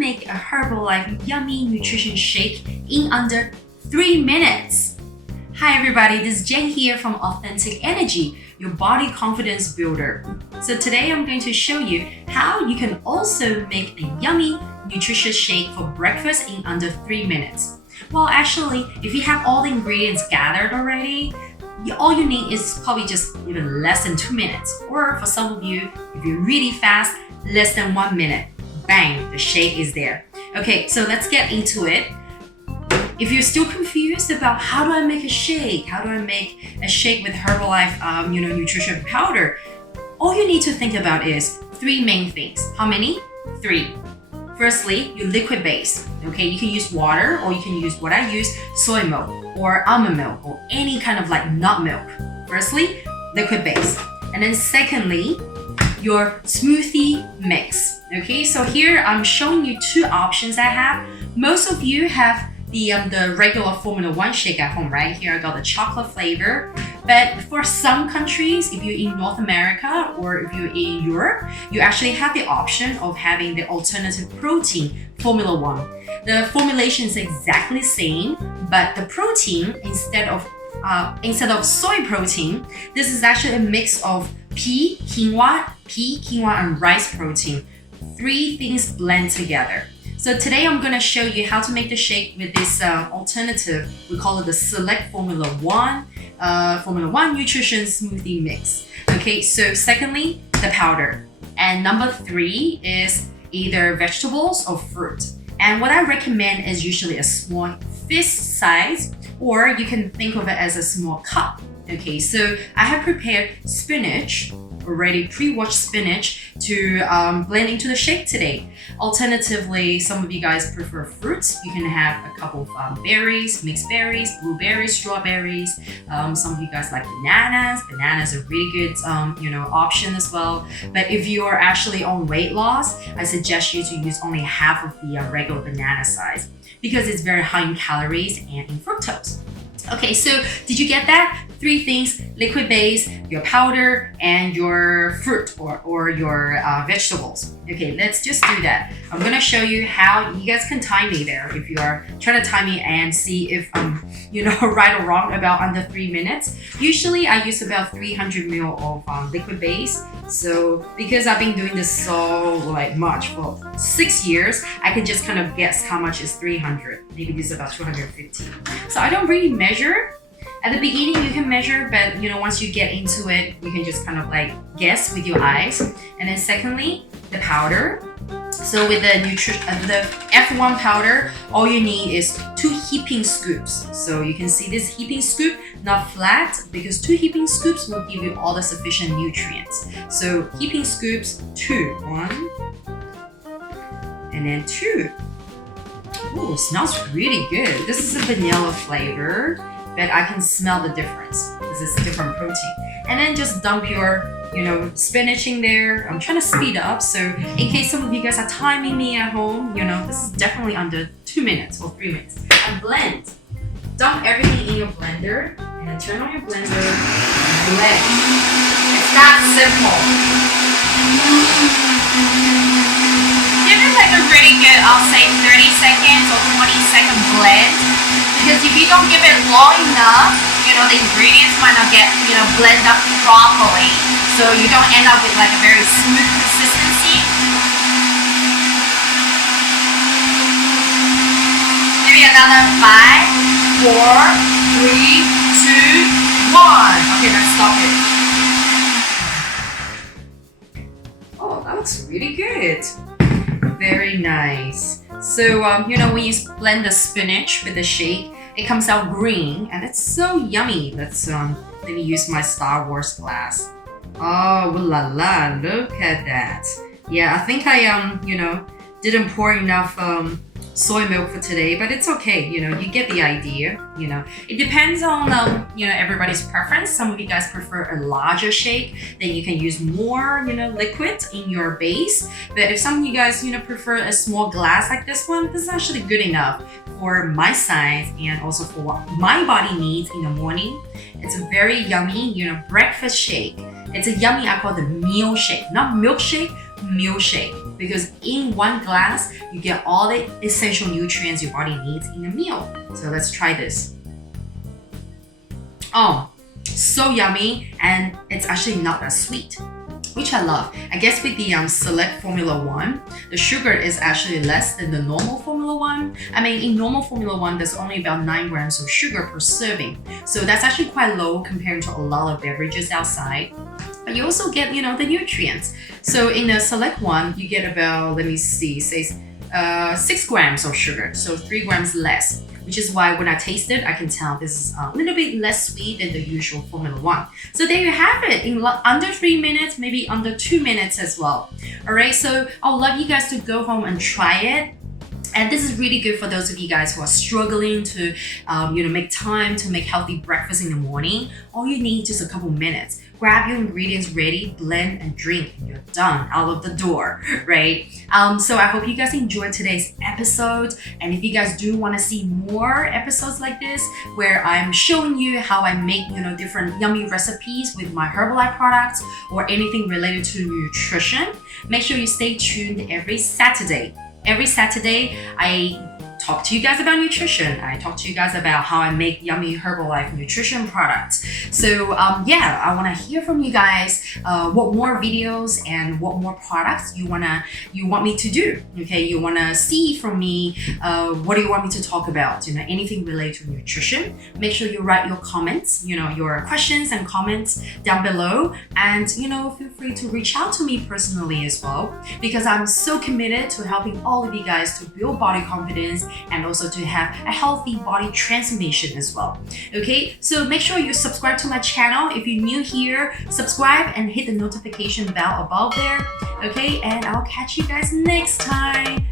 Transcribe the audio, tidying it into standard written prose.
make a Herbalife yummy nutrition shake in under 3 minutes. Hi everybody, this is Jing here from Authentic Energy, your body confidence builder. So today I'm going to show you how you can also make a yummy nutritious shake for breakfast in under 3 minutes. Well, actually, if you have all the ingredients gathered already, all you need is probably just even less than 2 minutes. Or for some of you, if you're really fast, less than 1 minute. Bang, the shake is there. Okay, so let's get into it. If you're still confused about how do I make a shake, how do I make a shake with Herbalife, nutrition powder, all you need to think about is 3 main things. How many? 3. Firstly, your liquid base. Okay, you can use water or you can use what I use, soy milk or almond milk or any kind of like nut milk. Firstly, liquid base. And then secondly, your smoothie mix. Okay, so here I'm showing you 2 options I have. Most of you have the regular Formula 1 shake at home, right? Here I got the chocolate flavor. But for some countries, if you're in North America or if you're in Europe, you actually have the option of having the alternative protein Formula 1. The formulation is exactly the same, but the protein, instead of soy protein, this is actually a mix of pea, quinoa, and rice protein. 3 things blend together. So today I'm going to show you how to make the shake with this alternative. We call it the Select Formula 1 Nutrition Smoothie Mix. Okay, so secondly, the powder. And number 3 is either vegetables or fruit. And what I recommend is usually a small fist size, or you can think of it as a small cup. Okay, so I have prepared spinach, already pre-washed spinach to blend into the shake today. Alternatively, some of you guys prefer fruits. You can have a couple of berries, mixed berries, blueberries, strawberries. Some of you guys like bananas. Bananas are really good, option as well. But if you are actually on weight loss, I suggest you to use only half of the regular banana size because it's very high in calories and in fructose. Okay, so did you get that? 3 things: liquid base, your powder, and your fruit or your vegetables. Okay, let's just do that. I'm gonna show you how you guys can time me there if you are trying to time me and see if I'm, right or wrong about under 3 minutes. Usually I use about 300 ml of liquid base. So because I've been doing this so much for 6 years, I can just kind of guess how much is 300. Maybe this is about 250. So I don't really measure. At the beginning, you can measure, but once you get into it, you can just kind of guess with your eyes. And then secondly, the powder. So with the F1 powder, all you need is 2 heaping scoops. So you can see this heaping scoop, not flat, because 2 heaping scoops will give you all the sufficient nutrients. So heaping scoops, 2. 1, and then 2. Ooh, smells really good. This is a vanilla flavor, but I can smell the difference. This is different protein. And then just dump your, spinach in there. I'm trying to speed up, so in case some of you guys are timing me at home, this is definitely under 2 minutes or 3 minutes. And blend. Dump everything in your blender, and then turn on your blender and blend. It's that simple. Give it a really good, I'll say 30 seconds or 20-second blend. Because if you don't give it long enough, the ingredients might not get, blend up properly. So you don't end up with a very smooth consistency. Maybe another 5, 4, 3, 2, 1. Okay, let's stop it. Oh, that looks really good. Very nice. So, when you blend the spinach with the shake, it comes out green and it's so yummy. Let's let me use my Star Wars glass. Oh, la la, look at that. Yeah, I think I, didn't pour enough soy milk for today, but it's okay. You get the idea. It depends on everybody's preference. Some of you guys prefer a larger shake, then you can use more liquid in your base. But if some of you guys prefer a small glass like this one, this is actually good enough for my size and also for what my body needs in the morning. It's a very yummy breakfast shake. It's a yummy, I call it the meal shake, not milkshake, meal shake. because in one glass, you get all the essential nutrients your body needs in a meal. So let's try this. Oh, so yummy, and it's actually not that sweet, which I love. I guess with the Select Formula 1, the sugar is actually less than the normal Formula 1. I mean, in normal Formula 1, there's only about 9 grams of sugar per serving. So that's actually quite low compared to a lot of beverages outside. But you also get, the nutrients. So in the Select one, you get about, let me see, says 6 grams of sugar, so 3 grams less. Which is why when I taste it, I can tell this is a little bit less sweet than the usual Formula 1. So there you have it, in under 3 minutes, maybe under 2 minutes as well. Alright, so I would love you guys to go home and try it. And this is really good for those of you guys who are struggling to, make time to make healthy breakfast in the morning. All you need is just a couple minutes. Grab your ingredients ready, blend and drink, and you're done, out of the door, right? So I hope you guys enjoyed today's episode. And if you guys do want to see more episodes like this, where I'm showing you how I make, different yummy recipes with my Herbalife products or anything related to nutrition, make sure you stay tuned every Saturday. Every Saturday, I talk to you guys about nutrition. I talk to you guys about how I make yummy Herbalife nutrition products. So I want to hear from you guys what more videos and what more products you want me to do. Okay, you want to see from me what do you want me to talk about? Anything related to nutrition. Make sure you write your comments, your questions and comments down below, and feel free to reach out to me personally as well, because I'm so committed to helping all of you guys to build body confidence and also to have a healthy body transformation as well. Okay, so make sure you subscribe to my channel. If you're new here, subscribe and hit the notification bell above there. Okay, and I'll catch you guys next time.